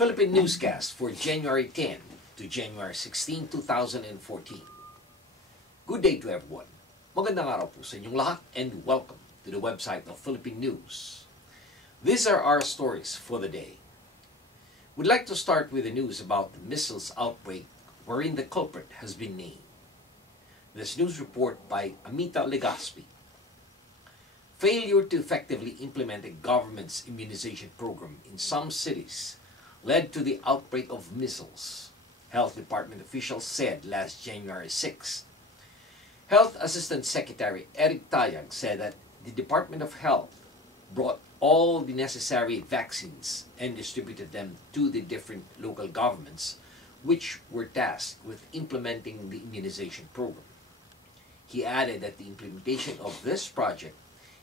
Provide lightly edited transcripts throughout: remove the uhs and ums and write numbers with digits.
Philippine newscast for January 10 to January 16, 2014. Good day to everyone. Magandang araw po sa inyong lahat and welcome to the website of Philippine News. These are our stories for the day. We'd like to start with the news about the Measles outbreak wherein the culprit has been named. This news report by Amita Legaspi. Failure to effectively implement the government's immunization program in some cities led to the outbreak of measles, Health Department officials said last January 6. Health Assistant Secretary Eric Tayag said that the Department of Health brought all the necessary vaccines and distributed them to the different local governments which were tasked with implementing the immunization program. He added that the implementation of this project,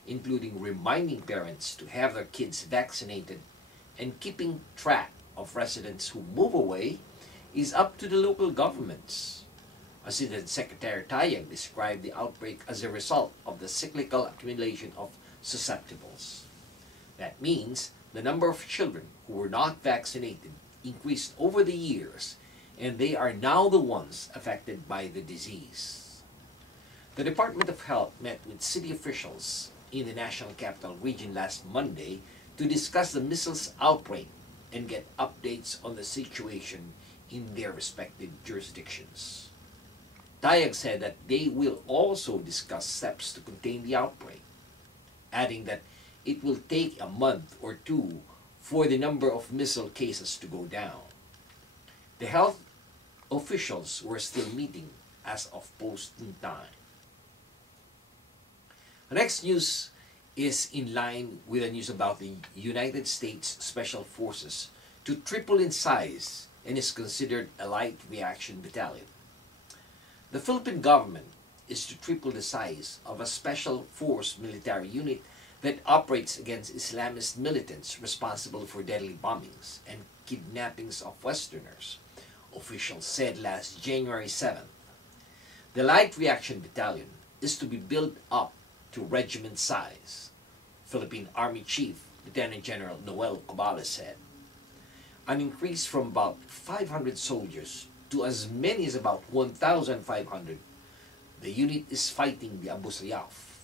including reminding parents to have their kids vaccinated and keeping track of residents who move away, is up to the local governments. Assistant Secretary Tayag described the outbreak as a result of the cyclical accumulation of susceptibles. That means the number of children who were not vaccinated increased over the years, and they are now the ones affected by the disease. The Department of Health met with city officials in the National Capital Region last Monday to discuss the measles outbreak and get updates on the situation in their respective jurisdictions. Tayag said that they will also discuss steps to contain the outbreak, adding that it will take a month or two for the number of measles cases to go down. The health officials were still meeting as of posting time. The next news is in line with the news about the United States Special Forces to triple in size and is considered a light reaction battalion. The Philippine government is to triple the size of a special force military unit that operates against Islamist militants responsible for deadly bombings and kidnappings of Westerners, officials said last January 7th. The light reaction battalion is to be built up to regiment size, Philippine Army Chief Lieutenant General Noel Cobales said. An increase from about 500 soldiers to as many as about 1,500, the unit is fighting the Abu Sayyaf,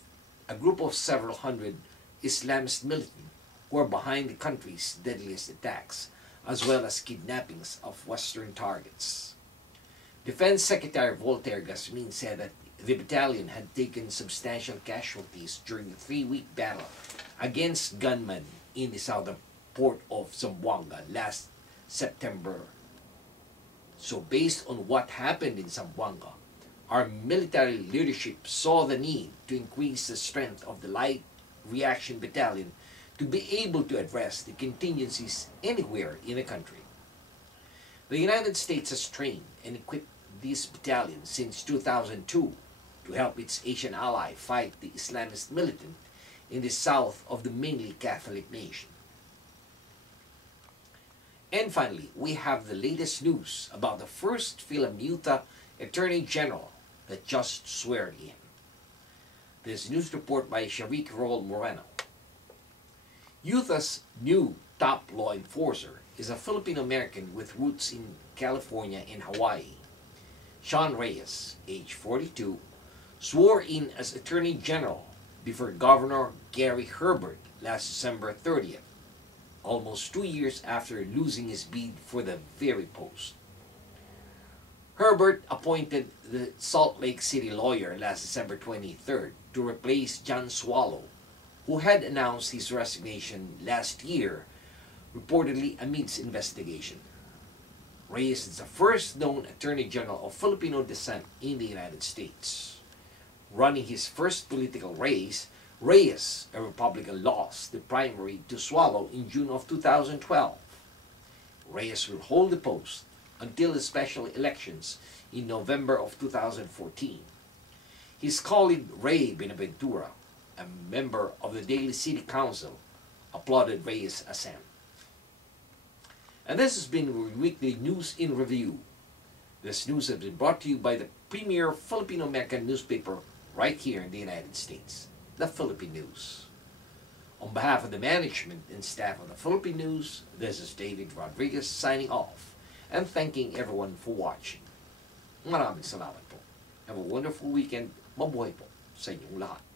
a group of several hundred Islamist militants who are behind the country's deadliest attacks, as well as kidnappings of Western targets. Defense Secretary Voltaire Gasmin said that the battalion had taken substantial casualties during the 3-week battle against gunmen in the southern port of Zamboanga last September. So based on what happened in Zamboanga, our military leadership saw the need to increase the strength of the light reaction battalion to be able to address the contingencies anywhere in the country. The United States has trained and equipped this battalion since 2002 to help its Asian ally fight the Islamist militant in the south of the mainly Catholic nation. And finally, we have the latest news about the first Philamuta Attorney General that just swear in. This news report by Sharik Rol Moreno. Utah's new top law enforcer is a Filipino-American with roots in California and Hawaii. Sean Reyes, age 42, swore in as Attorney General before Governor Gary Herbert last December 30th, almost 2 years after losing his bid for the very post. Herbert appointed the Salt Lake City lawyer last December 23rd to replace John Swallow, who had announced his resignation last year, reportedly amidst investigation. Reyes is the first known Attorney General of Filipino descent in the United States. Running his first political race, Reyes, a Republican, lost the primary to Swallow in June of 2012. Reyes will hold the post until the special elections in November of 2014. His colleague Ray Benaventura, a member of the Daly City Council, applauded Reyes' ascent. And this has been your weekly news in review. This news has been brought to you by the premier Filipino-American newspaper right here in the United States, the Philippine News. On behalf of the management and staff of the Philippine News, this is David Rodriguez signing off and thanking everyone for watching. Maraming salamat po. Have a wonderful weekend. Mabuhay po sa inyong lahat.